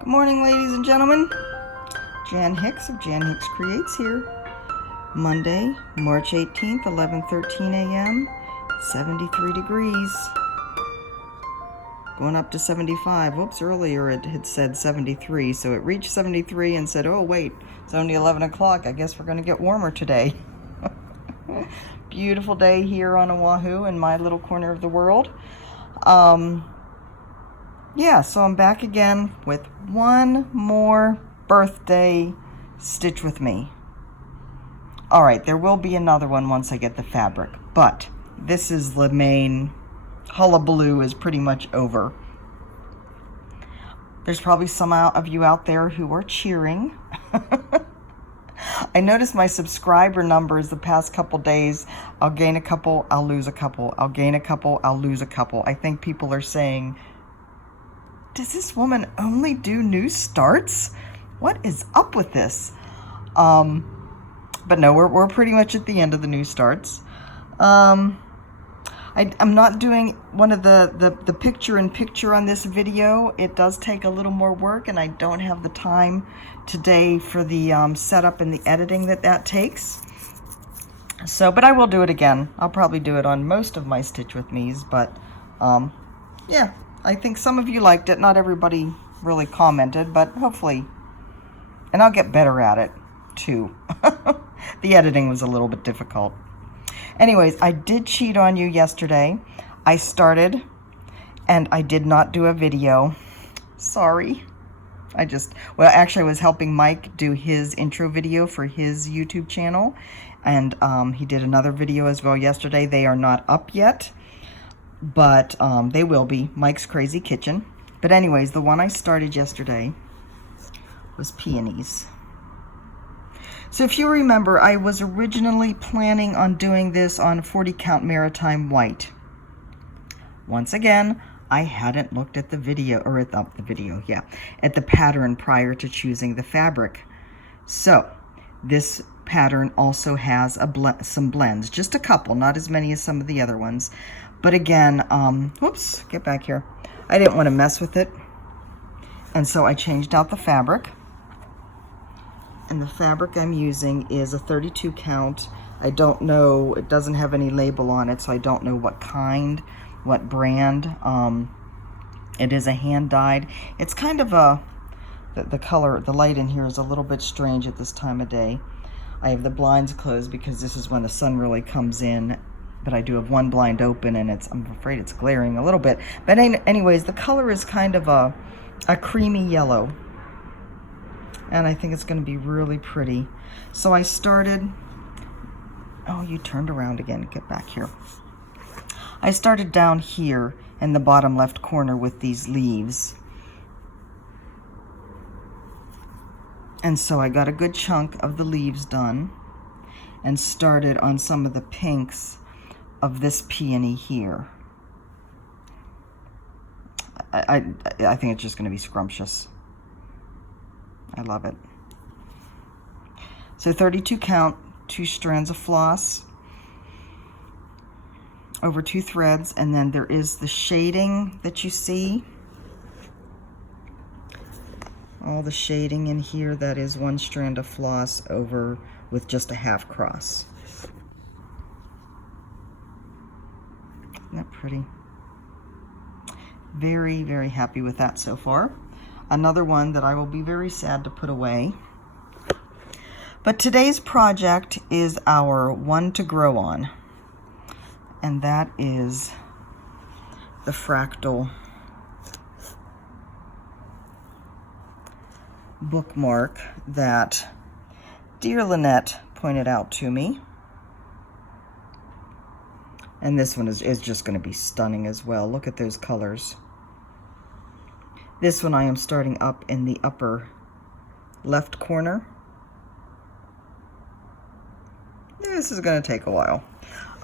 Good morning, ladies and gentlemen. Jan Hicks of Jan Hicks Creates here. Monday, March 18th, 11:13 a.m., 73 degrees. Going up to 75. Whoops, earlier it had said 73, so it reached 73 and said, oh wait, it's only 11 o'clock. I guess we're going to get warmer today. Beautiful day here on Oahu in my little corner of the world. Yeah, so I'm back again with one more birthday stitch with me. All right, there will be another one once I get the fabric, but this is the main hullabaloo is pretty much over. There's probably some of you out there who are cheering. I noticed my subscriber numbers the past couple days. I'll gain a couple, I'll lose a couple. I'll gain a couple, I'll lose a couple. I think people are saying, does this woman only do new starts? What is up with this? But no, we're pretty much at the end of the new starts. I'm not doing one of the picture-in-picture on this video. It does take a little more work, and I don't have the time today for the setup and the editing that takes. So, but I will do it again. I'll probably do it on most of my Stitch With Me's, but yeah. I think some of you liked it. Not everybody really commented, but hopefully. And I'll get better at it, too. The editing was a little bit difficult. Anyways, I did cheat on you yesterday. I started, and I did not do a video. Sorry. Well, actually, I was helping Mike do his intro video for his YouTube channel. And he did another video as well yesterday. They are not up yet. But they will be. Mike's Crazy Kitchen. But anyways, the one I started yesterday was Peonies. So if you remember, I was originally planning on doing this on 40 count maritime white. Once again, I hadn't looked at the video, or at the pattern prior to choosing the fabric. So this pattern also has some blends, just a couple, not as many as some of the other ones. But again, whoops, get back here. I didn't want to mess with it. And so I changed out the fabric. And the fabric I'm using is a 32 count. I don't know, it doesn't have any label on it, so I don't know what kind, what brand. It is a hand dyed. It's kind of the color, the light in here is a little bit strange at this time of day. I have the blinds closed because this is when the sun really comes in. But I do have one blind open, and I'm afraid it's glaring a little bit. But anyways, the color is kind of a creamy yellow. And I think it's going to be really pretty. So I started, oh, you turned around again, get back here. I started down here in the bottom left corner with these leaves. And so I got a good chunk of the leaves done and started on some of the pinks of this peony here. I think it's just going to be scrumptious. I love it. So 32 count, 2 strands of floss over 2 threads, and then there is the shading that you see. All the shading in here, that is 1 strand of floss over with just a half cross. Isn't that pretty? Very, very happy with that so far. Another one that I will be very sad to put away. But today's project is our one to grow on. And that is the Fractal bookmark that dear Lynette pointed out to me. And this one is just going to be stunning as well. Look at those colors. This one I am starting up in the upper left corner. This is going to take a while.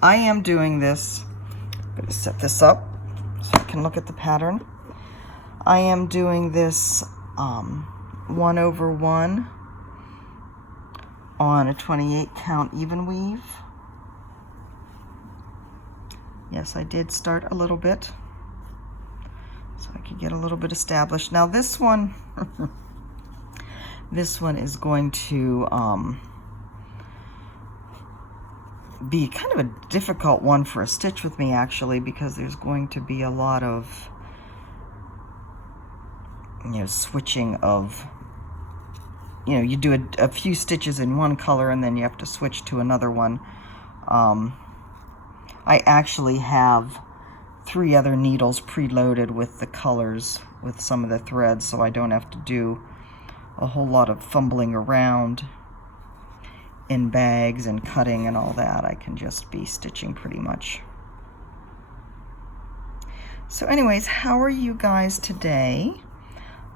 I am doing this. I'm going to set this up so I can look at the pattern. I am doing this 1/1 on a 28 count even weave. Yes, I did start a little bit. so I can get a little bit established. Now this one, this one is going to be kind of a difficult one for a stitch with me, actually, because there's going to be a lot of, you know, switching of, you know, you do a few stitches in one color and then you have to switch to another one. I actually have 3 other needles preloaded with the colors with some of the threads, so I don't have to do a whole lot of fumbling around in bags and cutting and all that. I can just be stitching pretty much. So anyways, how are you guys today?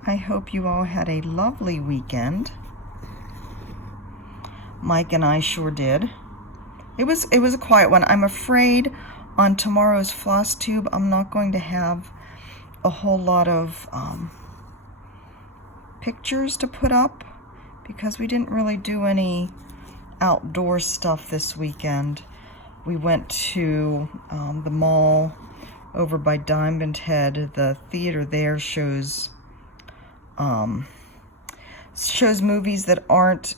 I hope you all had a lovely weekend. Mike and I sure did. It was a quiet one. I'm afraid on tomorrow's Flosstube I'm not going to have a whole lot of pictures to put up because we didn't really do any outdoor stuff this weekend. We went to the mall over by Diamond Head. The theater there shows movies that aren't,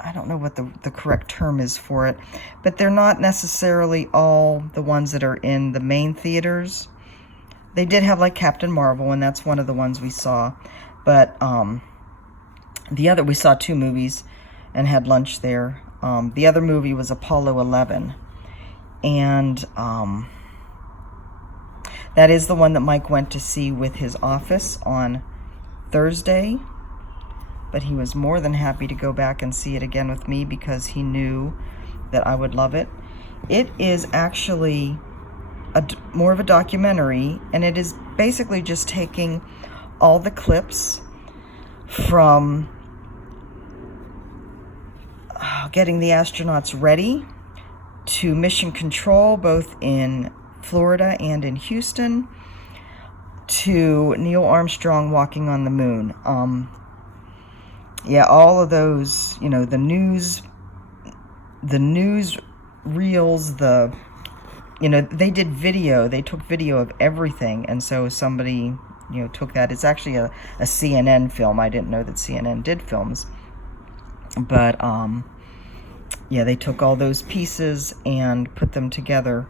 I don't know what the correct term is for it, but they're not necessarily all the ones that are in the main theaters. They did have like Captain Marvel, and that's one of the ones we saw, but we saw 2 movies and had lunch there. The other movie was Apollo 11, and that is the one that Mike went to see with his office on Thursday, but he was more than happy to go back and see it again with me because he knew that I would love it. It is actually more of a documentary, and it is basically just taking all the clips from getting the astronauts ready to mission control, both in Florida and in Houston, to Neil Armstrong walking on the moon. Yeah, all of those, you know, the news reels, you know, they did video, they took video of everything, and so somebody, you know, took that. It's actually a CNN film. I didn't know that CNN did films, but yeah, they took all those pieces and put them together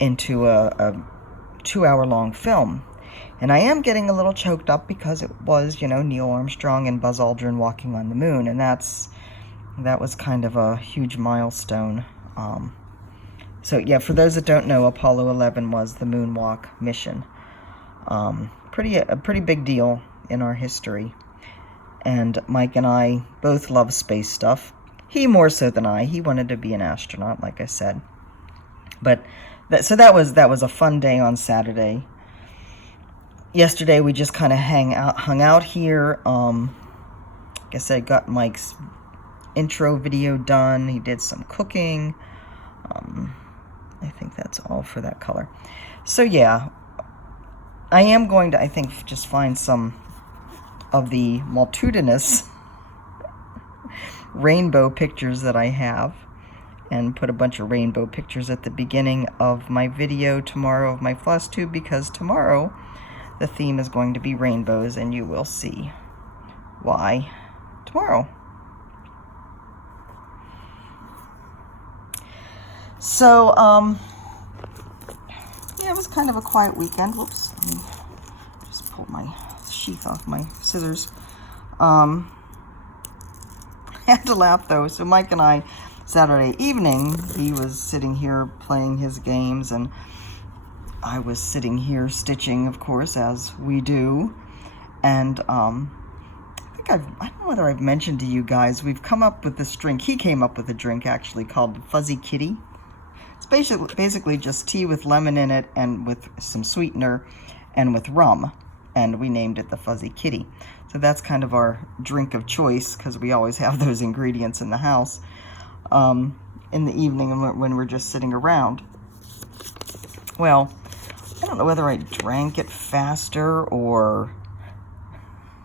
into a 2-hour-long film. And I am getting a little choked up because it was, you know, Neil Armstrong and Buzz Aldrin walking on the moon, and that was kind of a huge milestone. So yeah, for those that don't know, Apollo 11 was the moonwalk mission. A pretty big deal in our history. And Mike and I both love space stuff. He more so than I. He wanted to be an astronaut, like I said. But so that was a fun day on Saturday. Yesterday we just kind of hung out here. Like I said, got Mike's intro video done. He did some cooking. I think that's all for that color. So yeah, I am going to, I think, just find some of the multitudinous rainbow pictures that I have and put a bunch of rainbow pictures at the beginning of my video tomorrow of my Flosstube, because tomorrow the theme is going to be rainbows, and you will see why tomorrow. So, yeah, it was kind of a quiet weekend. Whoops, let me just pull my sheath off my scissors. I had to laugh though. So Mike and I, Saturday evening, he was sitting here playing his games, and I was sitting here stitching, of course, as we do. And I don't know whether I've mentioned to you guys, we've come up with this drink. He came up with a drink actually called Fuzzy Kitty. It's basically just tea with lemon in it and with some sweetener and with rum. And we named it the Fuzzy Kitty. So that's kind of our drink of choice, because we always have those ingredients in the house in the evening when we're just sitting around. Well, I don't know whether I drank it faster or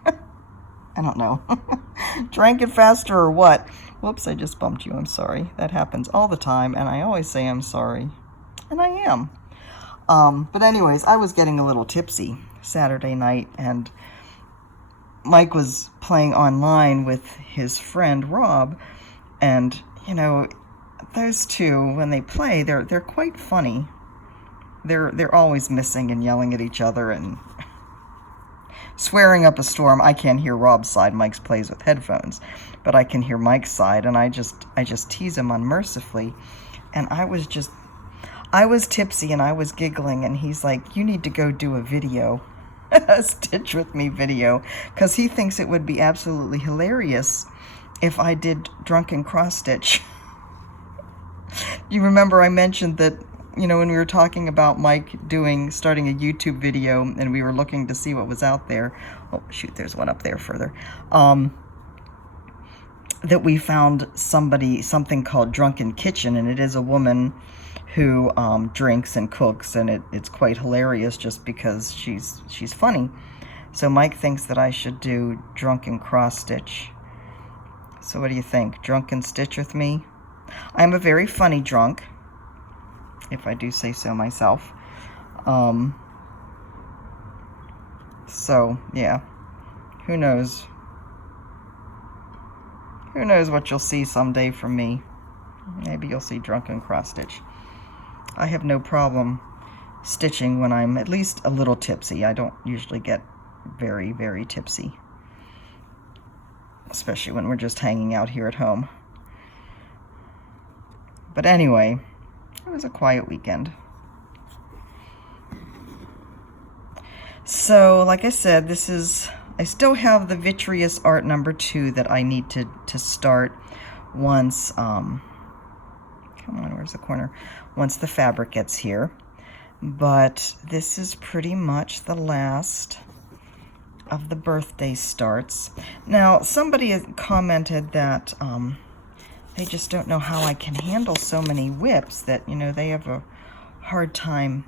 I don't know. Drank it faster or what? Whoops, I just bumped you. I'm sorry. That happens all the time, and I always say I'm sorry. And I am. But anyways, I was getting a little tipsy Saturday night, and Mike was playing online with his friend Rob, and you know, those two, when they play, they're quite funny. They're always missing and yelling at each other and swearing up a storm. I can't hear Rob's side. Mike's plays with headphones, but I can hear Mike's side, and I just tease him unmercifully. And I was tipsy and I was giggling, and he's like, "You need to go do a video." A Stitch with Me video, because he thinks it would be absolutely hilarious if I did Drunken cross stitch. You remember I mentioned that, you know, when we were talking about Mike starting a YouTube video, and we were looking to see what was out there. Oh shoot, there's one up there further. That we found something called Drunken Kitchen, and it is a woman who drinks and cooks, and it's quite hilarious just because she's funny. So Mike thinks that I should do Drunken cross stitch. So what do you think? Drunken stitch with me? I'm a very funny drunk, if I do say so myself. So yeah, who knows? Who knows what you'll see someday from me? Maybe you'll see Drunken cross stitch. I have no problem stitching when I'm at least a little tipsy. I don't usually get very, very tipsy, especially when we're just hanging out here at home. But anyway, it was a quiet weekend. So, like I said, I still have the Vitreous Art number 2 that I need to start once, come on, where's the corner? Once the fabric gets here. But this is pretty much the last of the birthday starts. Now, somebody had commented that they just don't know how I can handle so many whips, that, you know, they have a hard time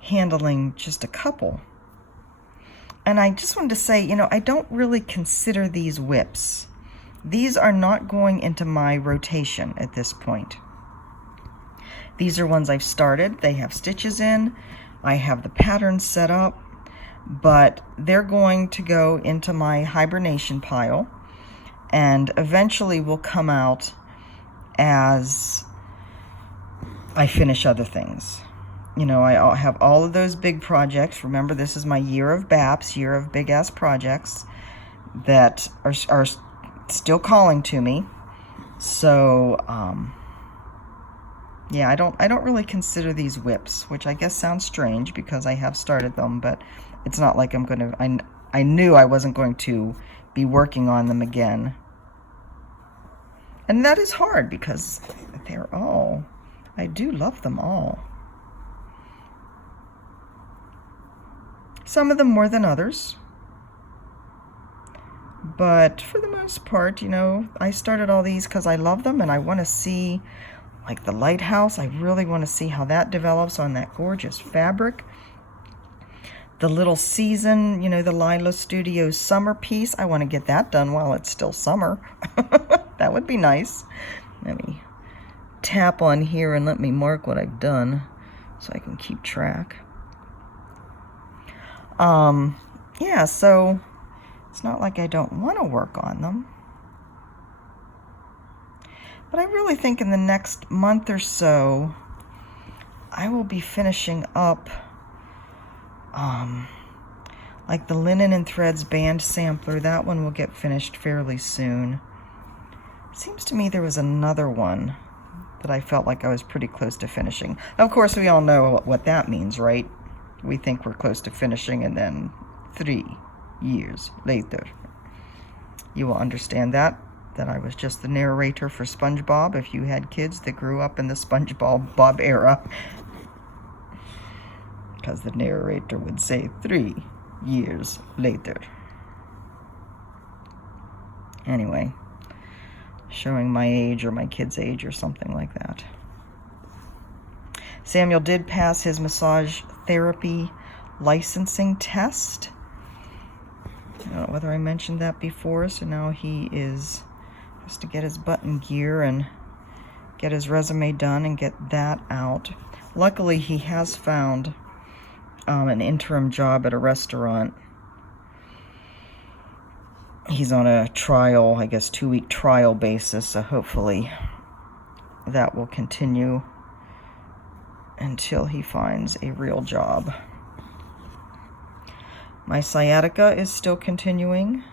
handling just a couple. And I just wanted to say, you know, I don't really consider these whips. These are not going into my rotation at this point. These are ones I've started. They have stitches in. I have the pattern set up, but they're going to go into my hibernation pile, and eventually will come out as I finish other things. You know, I have all of those big projects. Remember, this is my year of BAPS, year of big ass projects that are still calling to me. So, yeah, I don't really consider these whips, which I guess sounds strange because I have started them, but it's not like I'm going to, I knew I wasn't going to be working on them again. And that is hard because I do love them all. Some of them more than others. But for the most part, you know, I started all these because I love them, and I want to see, like the lighthouse, I really want to see how that develops on that gorgeous fabric. The little season, you know, the Lila Studios summer piece, I want to get that done while it's still summer. That would be nice. Let me tap on here and let me mark what I've done so I can keep track. Yeah, so it's not like I don't want to work on them. But I really think in the next month or so, I will be finishing up, like the Linen and Threads band sampler. That one will get finished fairly soon. Seems to me there was another one that I felt like I was pretty close to finishing. Of course, we all know what that means, right? We think we're close to finishing, and then 3 years later, you will understand that I was just the narrator for SpongeBob if you had kids that grew up in the SpongeBob era. Because the narrator would say 3 years later. Anyway, showing my age or my kid's age or something like that. Samuel did pass his massage therapy licensing test. I don't know whether I mentioned that before, so now he has to get his butt in gear and get his resume done and get that out. Luckily, he has found an interim job at a restaurant. He's on a trial, I guess 2-week trial basis, so hopefully that will continue until he finds a real job. My sciatica is still continuing.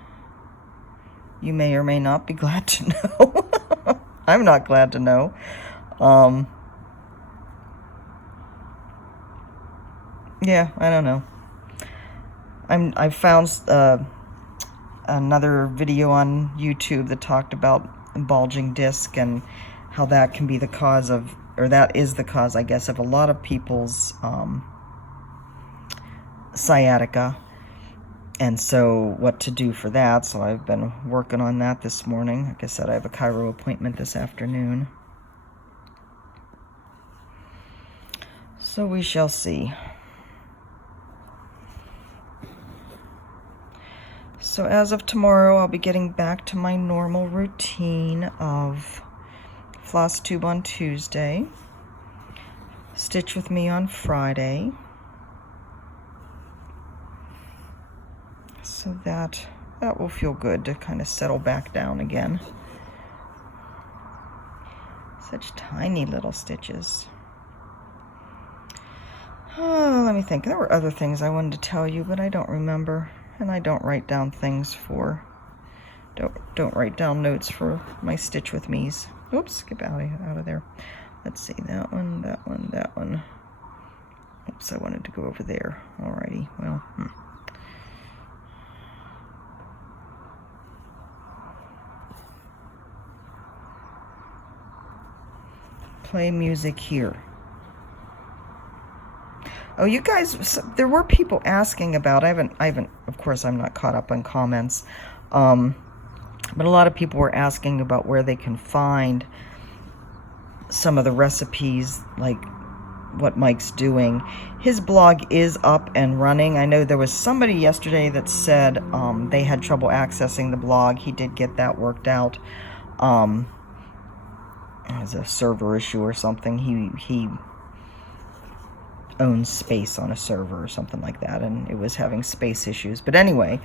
You may or may not be glad to know. I'm not glad to know. Yeah, I don't know. I found another video on YouTube that talked about bulging disc and how that can be the cause of, or that is the cause, I guess, of a lot of people's sciatica. And so what to do for that. So I've been working on that this morning. Like I said, I have a chiro appointment this afternoon. So we shall see. So as of tomorrow, I'll be getting back to my normal routine of Flosstube on Tuesday, Stitch with me on Friday. So that will feel good to kind of settle back down again. Such tiny little stitches. Oh, let me think. There were other things I wanted to tell you, but I don't remember. And I don't write down things for, don't write down notes for my Stitch with me's. Oops, get out of there. Let's see, that one, that one, that one. Oops, I wanted to go over there. Alrighty, well. Play music here. Oh, you guys, there were people asking about, I haven't, of course, I'm not caught up on comments, but a lot of people were asking about where they can find some of the recipes, like what Mike's doing. His blog is up and running. I know there was somebody yesterday that said they had trouble accessing the blog. He did get that worked out. It was a server issue or something. He owns space on a server or something like that, and it was having space issues. But anyway,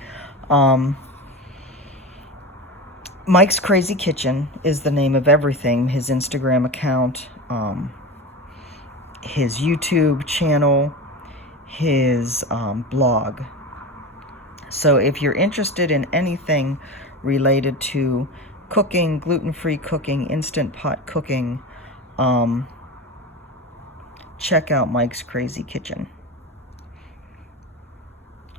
Mike's Crazy Kitchen is the name of everything. His Instagram account, his YouTube channel, his blog. So if you're interested in anything related to cooking, gluten-free cooking, Instant Pot cooking, check out Mike's Crazy Kitchen.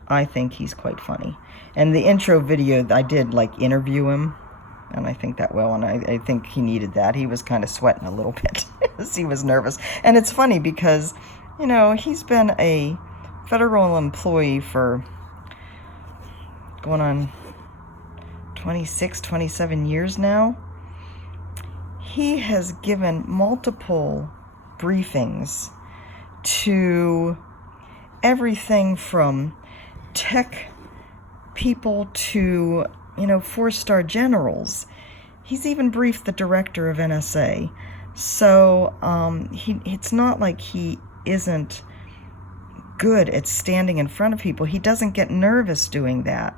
I think he's quite funny. And the intro video, I did like interview him, and I think that well, and I think he needed that. He was kind of sweating a little bit as he was nervous. And it's funny because, you know, he's been a federal employee for going on 26, 27 years now. He has given multiple briefings to everything from tech people to, you know, 4-star generals. He's even briefed the director of NSA. So it's not like he isn't good at standing in front of people. He doesn't get nervous doing that.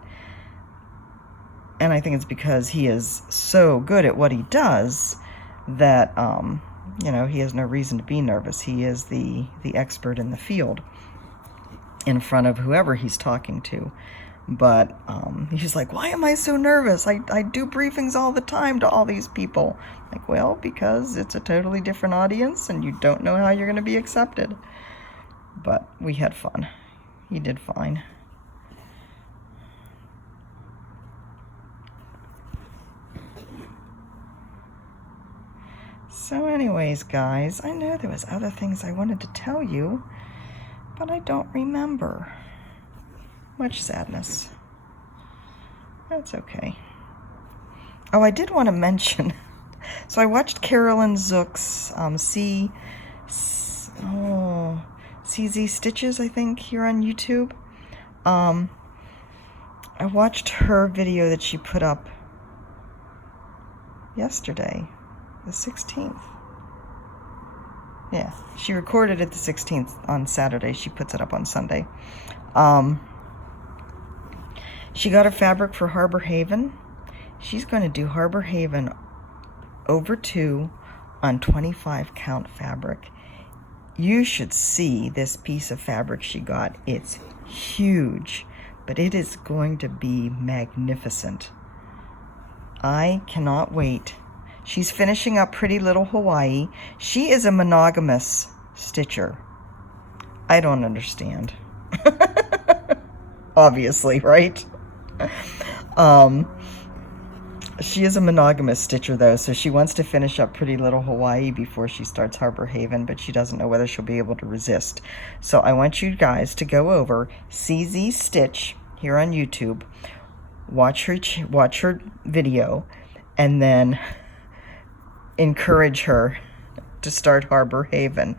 And I think it's because he is so good at what he does that you know, he has no reason to be nervous. He is the expert in the field in front of whoever he's talking to. But he's like, why am I so nervous? I do briefings all the time to all these people. Like, well, because it's a totally different audience and you don't know how you're going to be accepted. But we had fun. He did fine. So anyways, guys, I know there was other things I wanted to tell you, but I don't remember. Much sadness. That's okay. Oh, I did want to mention, so I watched Carolyn Zook's CZ Stitches, I think, here on YouTube. I watched her video that she put up yesterday, the 16th. Yeah, she recorded it the 16th on Saturday. She puts it up on Sunday. She got a fabric for Harbor Haven. She's going to do Harbor Haven over 2 on 25 count fabric. You should see this piece of fabric she got. It's huge, but it is going to be magnificent. I cannot wait. She's finishing up Pretty Little Hawaii. She is a monogamous stitcher. I don't understand. Obviously, right? She is a monogamous stitcher, though, so she wants to finish up Pretty Little Hawaii before she starts Harbor Haven, but she doesn't know whether she'll be able to resist. So I want you guys to go over CZ Stitch here on YouTube, watch her video, and then encourage her to start Harbor Haven.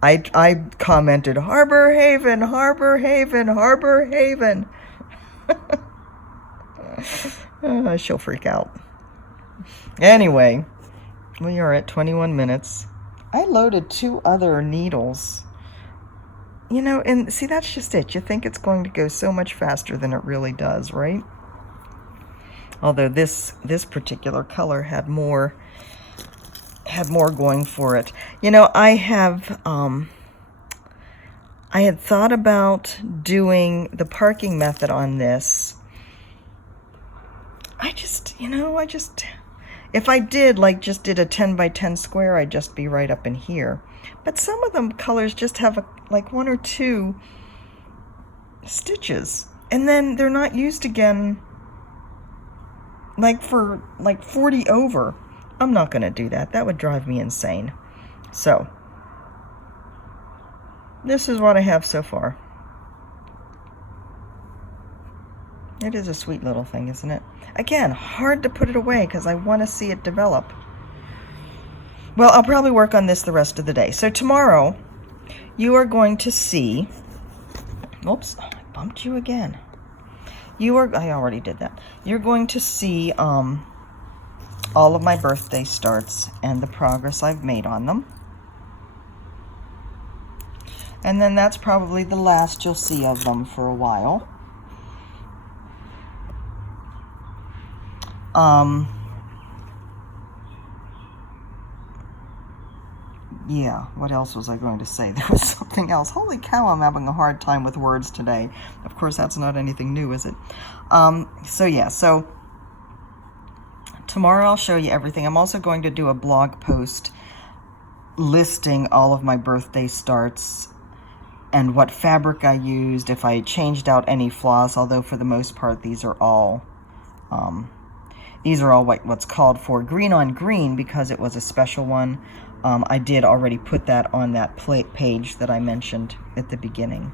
I commented, Harbor Haven, Harbor Haven, Harbor Haven. She'll freak out. Anyway, we are at 21 minutes. I loaded 2 other needles. You know, and see, that's just it. You think it's going to go so much faster than it really does, right? Although this particular color had more going for it. You know, I had thought about doing the parking method on this. If I did, just did a 10 by 10 square, I'd just be right up in here. But some of them colors just have 1 or 2 stitches. And then they're not used again, for 40 over. I'm not going to do that. That would drive me insane. So, this is what I have so far. It is a sweet little thing, isn't it? Again, hard to put it away because I want to see it develop. Well, I'll probably work on this the rest of the day. So tomorrow, you are going to see... Oops, I bumped you again. I already did that. You're going to see all of my birthday starts and the progress I've made on them. And then that's probably the last you'll see of them for a while. Yeah, what else was I going to say? There was something else. Holy cow, I'm having a hard time with words today. Of course, that's not anything new, is it? So tomorrow I'll show you everything. I'm also going to do a blog post listing all of my birthday starts and what fabric I used, if I changed out any floss, although for the most part these are all what's called for green on green because it was a special one. I did already put that on that page that I mentioned at the beginning.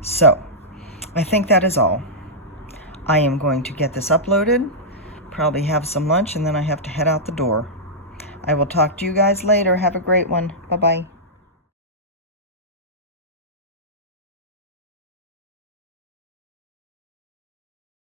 So, I think that is all. I am going to get this uploaded, probably have some lunch, and then I have to head out the door. I will talk to you guys later. Have a great one. Bye-bye.